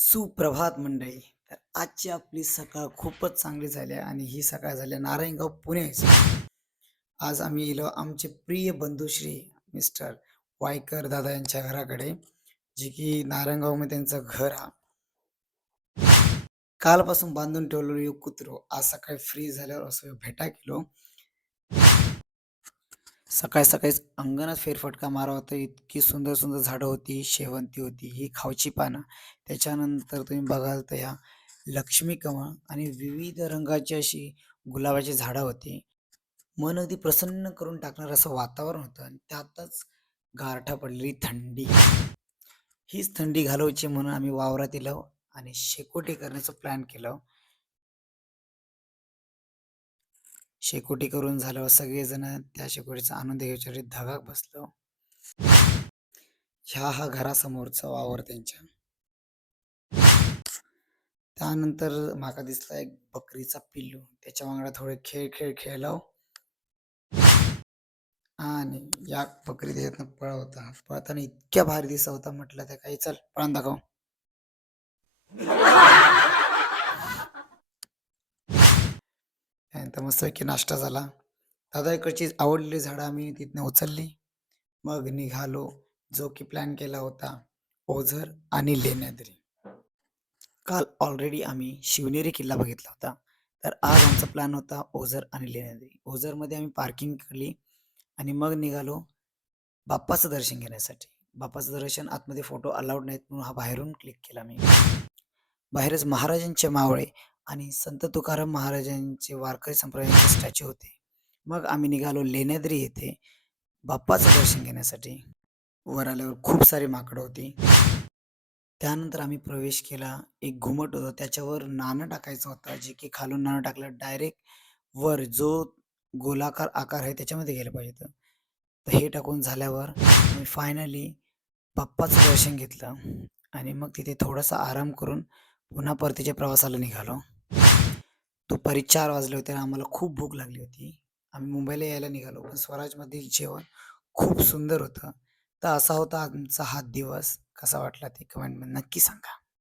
सुप्रभात मंडळी. तर आजची आपली सकाळ खूपच चांगली झाली आहे आणि ही सकाळ झाली आहे नारायणगाव पुण्याची आज आम्ही गेलो आमचे प्रिय बंधुश्री मिस्टर वायकर दादा यांच्या घराकडे जे की नारायणगावमध्ये त्यांचं घर हा कालपासून बांधून ठेवलेलो एक कुत्रो आज सकाळी फ्री झाल्यावर असं भेटा केलो. सकाळी सकाळीच अंगणात फेरफटका मारा होता इतकी सुंदर सुंदर झाडं होती शेवंती होती ही खावची पानं. त्याच्यानंतर तुम्ही बघाल तर ह्या लक्ष्मी कमळ आणि विविध रंगाची अशी गुलाबाची झाडं होती. मन अगदी प्रसन्न करून टाकणारं असं वातावरण होतं आणि त्यातच गारठा पडलेली थंडी. हीच थंडी घालवायची म्हणून आम्ही वावरात येलो आणि शेकोटी करण्याचं प्लॅन केलं. शेकोटी करून झाल्यावर सगळेजण त्या शेकोटीचा आनंद घेऊच्यासाठी धगाक बसलो. ह्या हा घरासमोरचा वावर त्यांच्या. त्यानंतर माका दिसला एक बकरीचा पिल्लू. त्याच्या वांगडा थोडे खेळ खेळ खेळलो. आणि या बकरी त्याच्यातनं पळवता पळताना इतक्या भारी दिसत होता म्हटलं त्या काही चल पळून दाखव. त्यानंतर मस्तपैकी नाश्ता झाला. दादा इकडची आवडलेली झाडं आम्ही तिथनं उचलली. मग निघालो जो की प्लॅन केला होता ओझर आणि लेण्याद्री. काल ऑलरेडी आम्ही शिवनेरी किल्ला बघितला होता. तर आज आमचा प्लॅन होता ओझर आणि लेण्याद्री. ओझरमध्ये आम्ही पार्किंग केली आणि मग निघालो बाप्पाचं दर्शन घेण्यासाठी. बाप्पाचं दर्शन आतमध्ये फोटो अलाउड नाहीत म्हणून हा बाहेरून क्लिक केला मी. बाहेरच महाराजांचे मावळे आणि संत तुकाराम महाराजांचे वारकरी संप्रदायाचे स्टॅच्यू होते. मग आम्ही निघालो लेण्याद्री येथे. बाप्पाचं दर्शन घेण्यासाठी. वर आल्यावर खूप सारी माकडं होती. त्यानंतर आम्ही प्रवेश केला. एक घुमट होता. त्याच्यावर नाणं टाकायचं होतं. जे की खालून नाणं टाकलं डायरेक्ट वर जो गोलाकार आकार आहे त्याच्यामध्ये गेलं पाहिजे तर हे टाकून झाल्यावर मी फायनली बाप्पाचं दर्शन घेतलं. आणि मग तिथे थोडासा आराम करून पुन्हा परतीच्या प्रवासाला निघालो. दुपारी चार वाजले होते आणि आम्हाला खूप भूक लागली होती. आम्ही मुंबईला यायला निघालो पण स्वराजमधील जेवण खूप सुंदर होतं. तर असा होता आमचा हा दिवस. कसा वाटला ते कमेंटमध्ये नक्की सांगा.